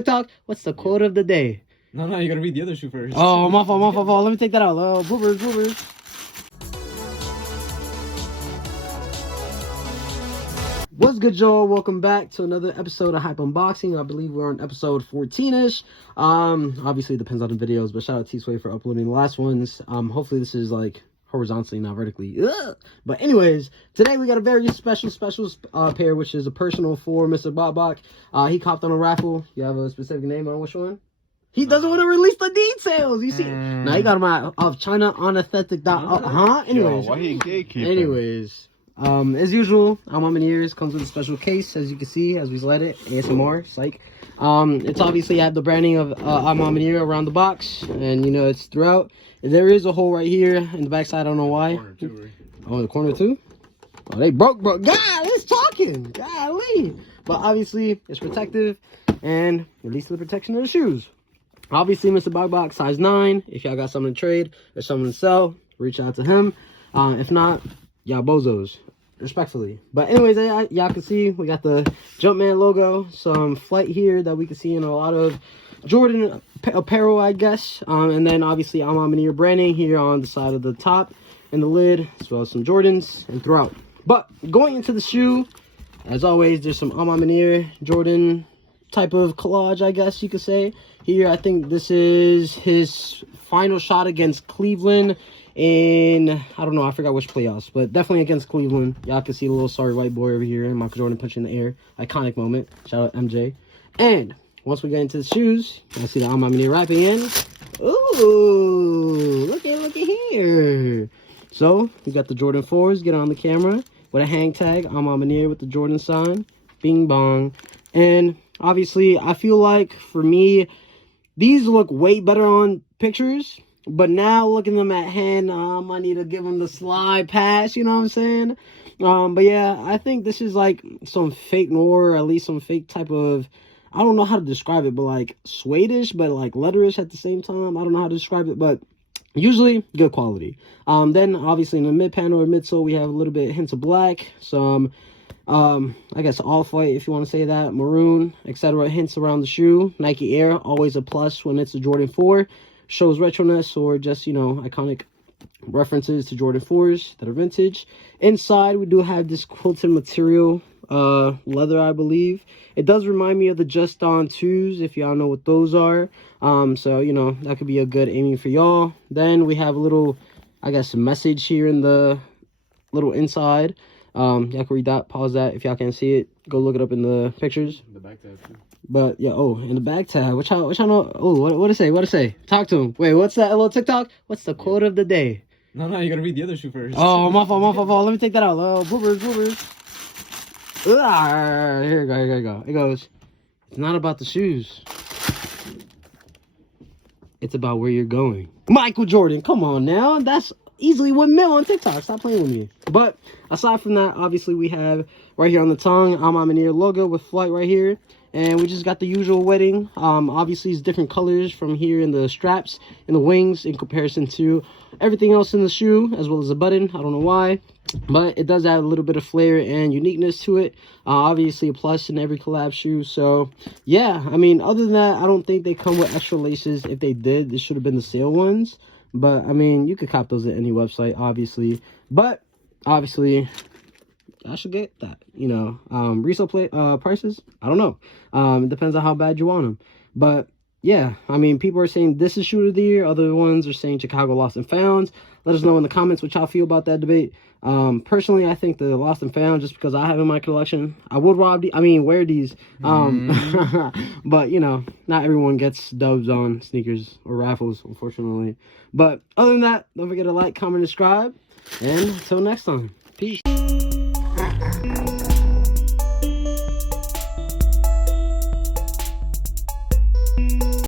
TikTok, what's the quote of the day? No, you gotta read the other shoe first. Oh, my fault. Let me take that out. Boobers. What's good, y'all? Welcome back to another episode of Hype Unboxing. I believe we're on episode 14-ish. Obviously it depends on the videos, but shout out T-Sway for uploading the last ones. Hopefully this is like horizontally, not vertically. Ugh. But anyways, today we got a very special pair, which is a personal for Mr. Bok. He copped on a raffle. You have a specific name on which one? He doesn't want to release the details. You see? Now he got him out of China unauthentic. Anyways. Yo, why he gatekeeping? Anyways. As usual, Maniére comes with a special case, as you can see, as we slide it. ASMR, psych. It's obviously have the branding of Maniére around the box, and you know it's throughout. There is a hole right here in the backside. I don't know why. Oh, the corner too. Oh, they broke. God, it's talking. Golly. But obviously, it's protective, and at least the protection of the shoes. Obviously, Mr. Bok, size 9. If y'all got something to trade or something to sell, reach out to him. If not, y'all bozos, respectfully. But anyways, y'all can see we got the Jumpman logo, some flight here that we can see in a lot of Jordan apparel, I guess. And then obviously Maniére branding here on the side of the top and the lid, as well as some Jordans and throughout. But going into the shoe, as always, there's some Maniére Jordan type of collage, I guess you could say. Here, I think this is his final shot against Cleveland in, I don't know, I forgot which playoffs, but definitely against Cleveland. Y'all can see the little sorry white boy over here and Michael Jordan punching in the air. Iconic moment. Shout out MJ. And once we get into the shoes, I see the Maniére wrapping in. Ooh, look at here. So we got the Jordan 4s, get on the camera with a hang tag, Maniére with the Jordan sign, bing bong. And obviously, I feel like for me, these look way better on pictures. But now looking them at hand, I need to give them the slide pass, you know what I'm saying? But yeah, I think this is like some fake noir, or at least some fake type of, I don't know how to describe it, but like suede-ish, but like leatherish at the same time. I don't know how to describe it, but usually good quality. Then obviously in the mid panel or midsole, we have a little bit hints of black, some I guess off-white, if you want to say that, maroon, etc. Hints around the shoe. Nike Air, always a plus when it's a Jordan 4. Shows retroness or just, you know, iconic references to Jordan 4s that are vintage. Inside, we do have this quilted material, leather, I believe. It does remind me of the Just On 2s, if y'all know what those are. So, you know, that could be a good aiming for y'all. Then we have a little, I guess, message here in the little inside. Y'all can read that, pause that. If y'all can't see it, go look it up in the pictures. The back tab too. But yeah, oh, in the back tab, which I know. Oh, what it say? Talk to him. Wait, what's that little TikTok? What's the quote of the day? No, you gotta read the other shoe first. Oh, my fault. Let me take that out. Boobers. Here you go. It goes, it's not about the shoes. It's about where you're going. Michael Jordan, come on now. That's easily 1 mil on TikTok. Stop playing with me. But aside from that, obviously we have right here on the tongue, Maniére logo with flight right here. And we just got the usual wedding. Obviously it's different colors from here in the straps and the wings in comparison to everything else in the shoe, as well as the button. I don't know why, but it does add a little bit of flair and uniqueness to it. Obviously a plus in every collab shoe. So yeah, I mean, other than that, I don't think they come with extra laces. If they did, this should have been the sale ones. But I mean, you could cop those at any website, obviously. But obviously, I should get that, you know. Resale prices, I don't know. It depends on how bad you want them. But yeah, I mean, people are saying this is shoe of the year. Other ones are saying Chicago Lost and Found. Let us know in the comments what y'all feel about that debate. Personally, I think the Lost and Found, just because I have in my collection, I would wear these. But you know, not everyone gets dubs on sneakers or raffles, unfortunately. But other than that, don't forget to like, comment, and subscribe. And until next time, peace.